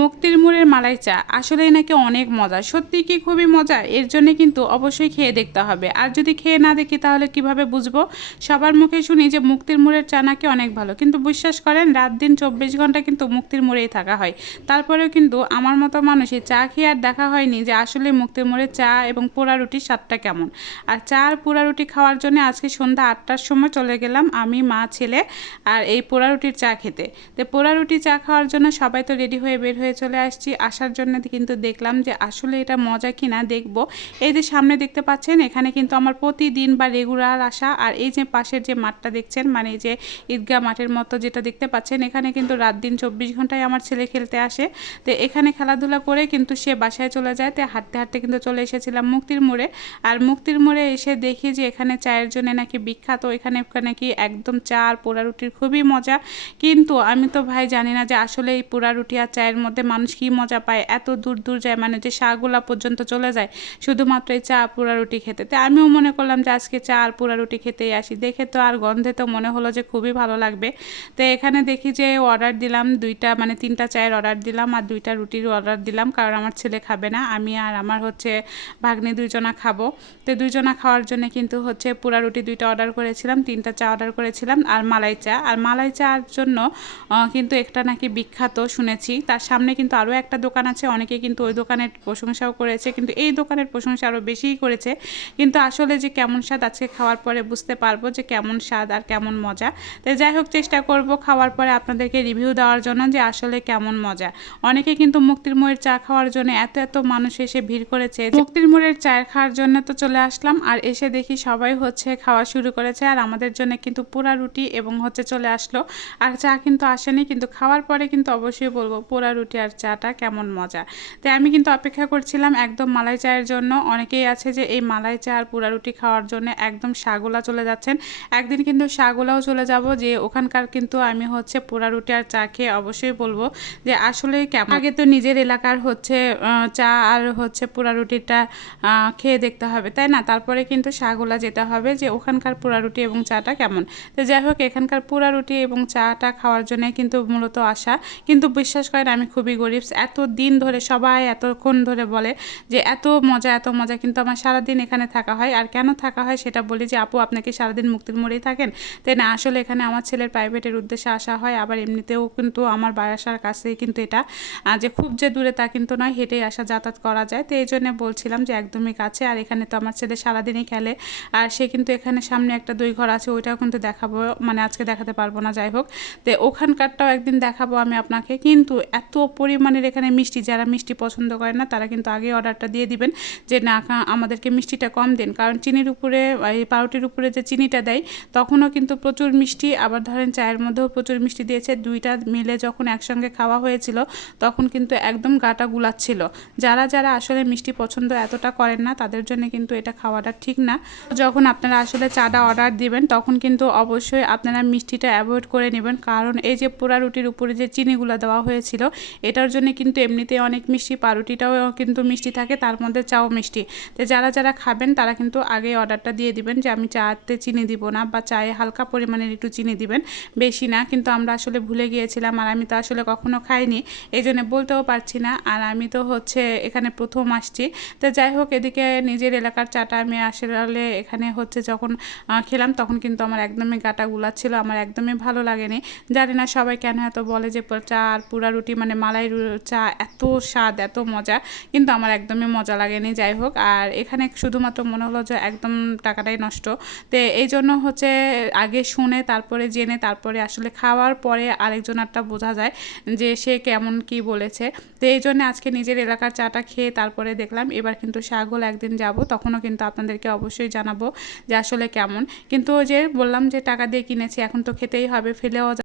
মুক্তির মোড়ের মালাই চা আসলেই নাকি অনেক মজা। সত্যি কি খুবই মজা? এর জন্য কিন্তু অবশ্যই খেয়ে দেখতে হবে। আর যদি খেয়ে না দেখি তাহলে কিভাবে বুঝবো? সবার মুখে শুনি যে মুক্তির মোড়ের চা নাকি অনেক ভালো, কিন্তু বিশ্বাস করেন রাত দিন 24 ঘন্টা কিন্তু মুক্তির মোড়েই থাকা হয়। তারপরেও কিন্তু আমার মতো মানুষের চা খেয়ে আর দেখা হয়নি যে আসলে মুক্তির মোড়ের চা এবং পোড়া রুটির স্বাদটা কেমন। আর চা আর পোড়া রুটি খাওয়ার জন্য আজকে সন্ধ্যা 8টার সময় চলে গেলাম আমি, মা, ছেলে আর এই পোড়া রুটির চা খেতে। তো পোড়া রুটি চা খাওয়ার জন্য সবাই তো রেডি হয়ে বের হয়ে চলে আসছি। আসার জন্য কিন্তু দেখলাম যে আসলে এটা মজা কিনা দেখব। এই যে সামনে দেখতে পাচ্ছেন এখানে কিন্তু আমার প্রতিদিন বা রেগুলার আসা। আর এই যে পাশের যে মাঠটা দেখছেন, মানে এই যে ঈদগাহ মাঠের মতো যেটা দেখতে পাচ্ছেন, এখানে কিন্তু রাত দিন 24 ঘন্টায় আমার ছেলে খেলতে আসে। তো এখানে খেলাধুলা করে কিন্তু সে বাসায় চলে যায়। তো হাঁটতে হাঁটতে কিন্তু চলে এসেছিলাম মুক্তির মোড়ে। আর মুক্তির মোড়ে এসে দেখি যে এখানে চায়ের জন্য নাকি বিখ্যাত। এখানে নাকি একদম চা আর পোড়া রুটির খুবই মজা। কিন্তু আমি তো ভাই জানি না যে আসলে এই পোড়া রুটি আর চায়ের মধ্যে মানুষ কী মজা পায়। এত দূর দূর যায়, মানে যে শাহগোলা পর্যন্ত চলে যায় শুধুমাত্র এই চা পোড়া রুটি খেতে। তো আমিও মনে করলাম যে আজকে চা আর পোড়া রুটি খেতেই আসি। দেখে তো আর গন্ধে তো মনে হলো যে খুবই ভালো লাগবে। তো এখানে দেখি যে অর্ডার দিলাম দুইটা, মানে 3টা চায়ের অর্ডার দিলাম আর 2টা রুটির অর্ডার দিলাম, কারণ আমার ছেলে খাবে না, আমি আর আমার হচ্ছে ভাগ্নি দুইজনা খাবো। তো দুইজনা খাওয়ার জন্য কিন্তু হচ্ছে পোড়া রুটি 2টা অর্ডার করেছিলাম, 3টা চা অর্ডার করেছিলাম আর মালাই চা। আর মালাই চার জন্য কিন্তু একটা নাকি বিখ্যাত শুনেছি। তার সামনে কিন্তু আরও একটা দোকান আছে, অনেকে কিন্তু ওই দোকানের প্রশংসাও করেছে, কিন্তু এই দোকানের প্রশংসা আরও বেশিই করেছে। কিন্তু আসলে যে কেমন স্বাদ আজকে খাওয়ার পরে বুঝতে পারবো যে কেমন স্বাদ আর কেমন মজা। তো যাই হোক, চেষ্টা করব খাওয়ার পরে আপনাদেরকে রিভিউ দেওয়ার জন্য যে আসলে কেমন মজা। অনেকে কিন্তু মুক্তির মোড়ের চা খাওয়ার জন্য এত মানুষ এসে ভিড় করেছে। মুক্তির মোড়ের চায়ের খাওয়ার জন্য তো চলে আসলাম, আর এসে দেখি সবাই হচ্ছে খাওয়া শুরু করেছে। আর আমাদের জন্য কিন্তু পোড়া রুটি এবং হচ্ছে চলে আসলো, আর চা কিন্তু আসেনি। কিন্তু খাওয়ার পরে কিন্তু অবশ্যই বলবো পোড়া রুটি আর চাটা কেমন মজা। তাই আমি কিন্তু অপেক্ষা করছিলাম একদম মালাই চায়ের জন্য। অনেকেই আছে যে এই মালাই চা আর পোড়া রুটি খাওয়ার জন্য একদম শাহগোলা চলে যাচ্ছেন। একদিন কিন্তু শাহগোলাও চলে যাব, যে ওখানকার কিন্তু আমি হচ্ছে পোড়া রুটি আর চা খেয়ে অবশ্যই বলবো যে আসলে কেমন। আগে তো নিজের এলাকার হচ্ছে চা আর হচ্ছে পোড়া রুটিটা খেয়ে দেখতে হবে, তাই না? তারপরে কিন্তু শাহগোলা যেতে হবে যে ওখানকার পোড়া রুটি এবং চাটা কেমন। তো যাই হোক, এখানকার পোড়া রুটি এবং চাটা খাওয়ার জন্য কিন্তু মূলত আসা। কিন্তু বিশ্বাস করেন আমি খুবই গরিব। এত দিন ধরে সবাই এতক্ষণ ধরে বলে যে এত মজা, কিন্তু আমার সারাদিন এখানে থাকা হয়। আর কেন থাকা হয় সেটা বলি যে আপু আপনি কি সারাদিন মুক্তির মোড়েই থাকেন? তাই না, আসলে এখানে আমার ছেলের প্রাইভেটের উদ্দেশ্যে আসা হয়, আবার এমনিতেও কিন্তু আমার বাসার কাছেই কিন্তু এটা, যে খুব যে দূরে তা কিন্তু নয়, হেঁটেই আসা যাতায়াত করা যায়। তো এই জন্য বলছিলাম যে একদমই কাছে। আর এখানে তো আমার ছেলে সারাদিনই খেলে, আর সে কিন্তু এখানে সামনে একটা দই ঘর আছে, ওইটাও কিন্তু দেখাবো, মানে আজকে দেখাতে পারবো না। যাই হোক, তো ওখানকারটাও একদিন দেখাবো আমি আপনাকে। কিন্তু এত পরিমাণের এখানে মিষ্টি, যারা মিষ্টি পছন্দ করে না তারা কিন্তু আগে অর্ডারটা দিয়ে দিবেন যে না আমাদেরকে মিষ্টিটা কম দিন, কারণ চিনির উপরে, এই পাউরুটির উপরে যে চিনিটা দেয় তখনও কিন্তু প্রচুর মিষ্টি, আবার ধরেন চায়ের মধ্যেও প্রচুর মিষ্টি দিয়েছে। 2টা মিলে যখন একসঙ্গে খাওয়া হয়েছিল তখন কিন্তু একদম গাটা গুলাচ্ছিল। যারা আসলে মিষ্টি পছন্দ এতটা করেন না তাদের জন্য কিন্তু এটা খাওয়াটা ঠিক না। যখন আপনারা আসলে চাটা অর্ডার দিবেন তখন কিন্তু অবশ্যই আপনারা মিষ্টিটা অ্যাভয়েড করে নেবেন, কারণ এই যে পোড়া রুটির উপরে যে চিনিগুলো দেওয়া হয়েছিল এটার জন্য কিন্তু এমনিতেই অনেক মিষ্টি, পাউরুটিটাও কিন্তু মিষ্টি থাকে, তার মধ্যে চাও মিষ্টি। তো যারা খাবেন তারা কিন্তু আগে অর্ডারটা দিয়ে দিবেন যে আমি চাতে চিনি দিব না, বা চায়ে হালকা পরিমাণের একটু চিনি দিবেন, বেশি না। কিন্তু আমরা আসলে ভুলে গিয়েছিলাম, আর আমি তো আসলে কখনো খাইনি, এই জন্য বলতেও পারছি না। আর আমি তো হচ্ছে এখানে প্রথম আসছি। তো যাই হোক, এদিকে নিজের এলাকার চাটা আমি আসলে এখানে হচ্ছে যখন খেলাম তখন কিন্তু আমার একদমই গাটা গুলাচ্ছিল, আমার একদমই ভালো লাগেনি। জানি না সবাই কেন এত বলে যে চা আর পোড়া রুটি মানে মালাই চা এত স্বাদ এত মজা, কিন্তু আমার একদমই মজা লাগেনি। যাই হোক, আর এখানে শুধুমাত্র মনে হলো যে একদম টাকাটাই নষ্ট। তো এই জন্য হচ্ছে আগে শুনে তারপরে জেনে তারপরে আসলে খাওয়ার পরে আরেকজনারটা বোঝা যায় যে সে কেমন কি বলেছে। তো এই জন্য আজকে নিজের এলাকার চাটা খেয়ে তারপরে দেখলাম এবার কিন্তু শাহগোল একদিন যাব, তখনও কিন্তু আপনাদেরকে অবশ্যই জানাবো যে আসলে কেমন। কিন্তু ওই যে বললাম যে টাকা দিয়ে কিনেছি, এখন তো খেতেই হবে, ফেলেও